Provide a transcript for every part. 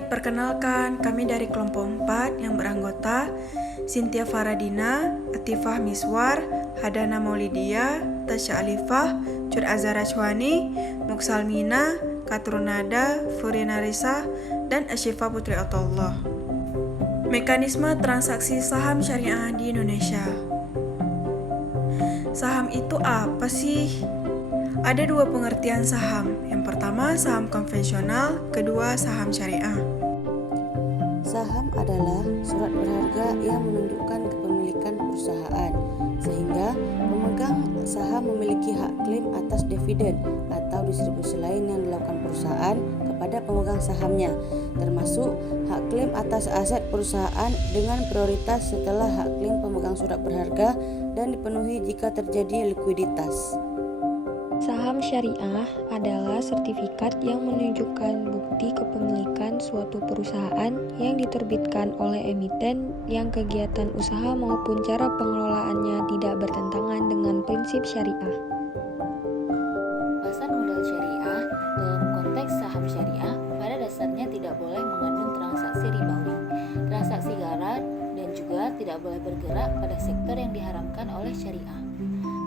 Hai, perkenalkan kami dari kelompok 4 yang beranggota Cynthia Faradina, Atifah Miswar, Hadana Maulidia, Tasya Alifah, Cud Azara Chwani, Muksalmina, Katrunada, Furina Risa, dan Asyifa Putri Atollah. Mekanisme transaksi saham syariah di Indonesia. Saham itu apa sih? Ada dua pengertian saham. Yang pertama, saham konvensional, kedua, saham syariah. Saham adalah surat berharga yang menunjukkan kepemilikan perusahaan, sehingga pemegang saham memiliki hak klaim atas dividen atau distribusi lain yang dilakukan perusahaan kepada pemegang sahamnya, termasuk hak klaim atas aset perusahaan dengan prioritas setelah hak klaim pemegang surat berharga dan dipenuhi jika terjadi likuiditas. Saham syariah adalah sertifikat yang menunjukkan bukti kepemilikan suatu perusahaan yang diterbitkan oleh emiten yang kegiatan usaha maupun cara pengelolaannya tidak bertentangan dengan prinsip syariah. Pasar modal syariah dalam konteks saham syariah pada dasarnya tidak boleh mengandung transaksi ribawi, transaksi garat, dan juga tidak boleh bergerak pada sektor yang diharamkan oleh syariah.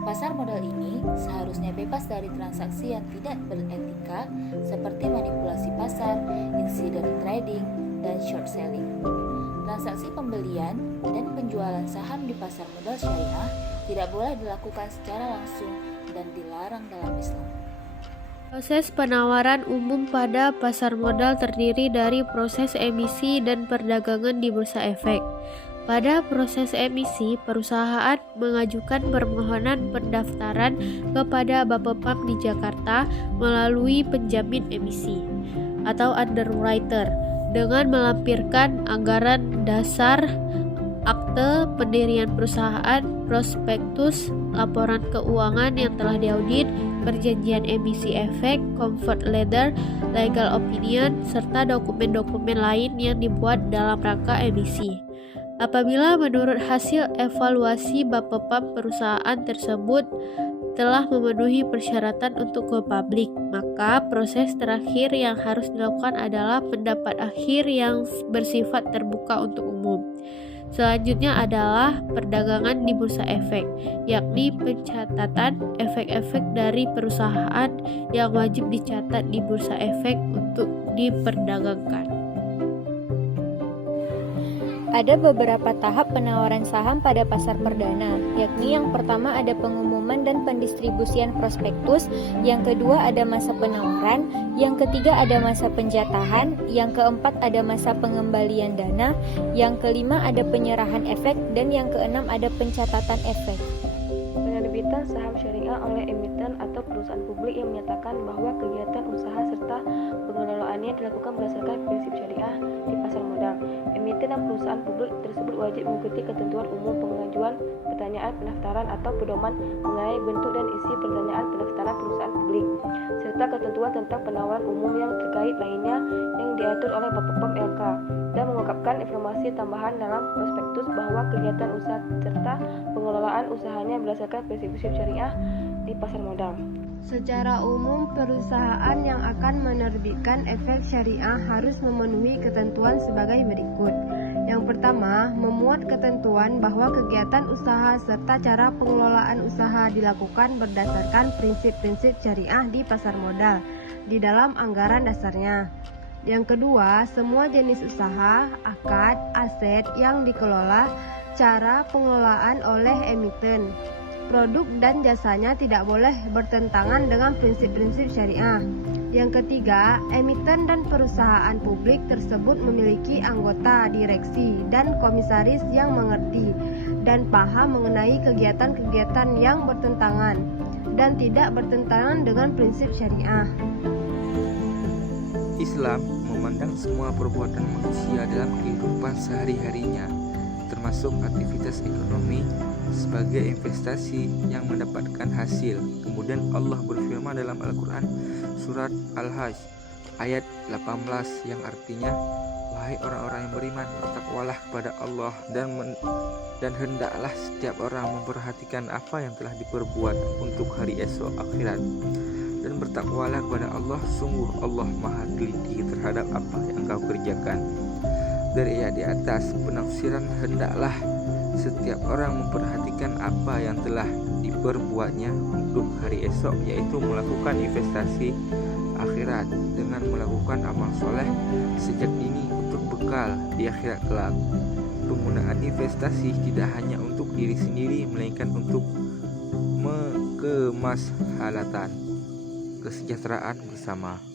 Pasar modal ini seharusnya bebas dari transaksi yang tidak beretika seperti manipulasi pasar, insider trading, dan short selling. Transaksi pembelian dan penjualan saham di pasar modal syariah tidak boleh dilakukan secara langsung dan dilarang dalam Islam. Proses penawaran umum pada pasar modal terdiri dari proses emisi dan perdagangan di bursa efek. Pada proses emisi, perusahaan mengajukan permohonan pendaftaran kepada Bapepam di Jakarta melalui penjamin emisi atau underwriter dengan melampirkan anggaran dasar, akte pendirian perusahaan, prospektus, laporan keuangan yang telah diaudit, perjanjian emisi efek, comfort letter, legal opinion, serta dokumen-dokumen lain yang dibuat dalam rangka emisi. Apabila menurut hasil evaluasi Bapepam perusahaan tersebut telah memenuhi persyaratan untuk go public, maka proses terakhir yang harus dilakukan adalah pendapat akhir yang bersifat terbuka untuk umum. Selanjutnya adalah perdagangan di bursa efek, yakni pencatatan efek-efek dari perusahaan yang wajib dicatat di bursa efek untuk diperdagangkan. Ada beberapa tahap penawaran saham pada pasar perdana, yakni yang pertama ada pengumuman dan pendistribusian prospektus, yang kedua ada masa penawaran, yang ketiga ada masa penjatahan, yang keempat ada masa pengembalian dana, yang kelima ada penyerahan efek, dan yang keenam ada pencatatan efek. Penerbitan saham syariah oleh emiten atau perusahaan publik yang menyatakan bahwa kegiatan usaha serta pengelolaannya dilakukan berdasarkan prinsip syariah di pasar modal. Emiten dan perusahaan publik tersebut wajib mengikuti ketentuan umum pengajuan pertanyaan pendaftaran atau pedoman mengenai bentuk dan isi pertanyaan pendaftaran perusahaan publik, serta ketentuan tentang penawaran umum yang terkait lainnya yang diatur oleh Bapepam LK, dan mengungkapkan informasi tambahan dalam prospektus bahwa kegiatan usaha serta pengelolaan usahanya berdasarkan prinsip syariah di pasar modal. Secara umum, perusahaan yang akan menerbitkan efek syariah harus memenuhi ketentuan sebagai berikut. Yang pertama, memuat ketentuan bahwa kegiatan usaha serta cara pengelolaan usaha dilakukan berdasarkan prinsip-prinsip syariah di pasar modal di dalam anggaran dasarnya. Yang kedua, semua jenis usaha, akad, aset yang dikelola, cara pengelolaan oleh emiten, produk dan jasanya tidak boleh bertentangan dengan prinsip-prinsip syariah. Yang ketiga, emiten dan perusahaan publik tersebut memiliki anggota direksi dan komisaris yang mengerti dan paham mengenai kegiatan-kegiatan yang bertentangan dan tidak bertentangan dengan prinsip syariah. Islam memandang semua perbuatan manusia dalam kehidupan sehari-harinya, termasuk aktivitas ekonomi, sebagai investasi yang mendapatkan hasil. Kemudian Allah berfirman dalam Al-Quran surat Al-Hajj ayat 18 yang artinya, wahai orang-orang yang beriman, bertakwalah kepada Allah dan hendaklah setiap orang memperhatikan apa yang telah diperbuat untuk hari esok akhirat. dan bertakwalah kepada Allah, sungguh Allah maha teliti terhadap apa yang kau kerjakan. Dari ayat di atas, penafsiran hendaklah setiap orang memperhatikan apa yang telah diperbuatnya untuk hari esok, yaitu melakukan investasi akhirat dengan melakukan amal soleh sejak dini untuk bekal di akhirat kelak. Penggunaan investasi tidak hanya untuk diri sendiri, melainkan untuk kemaslahatan kesejahteraan bersama.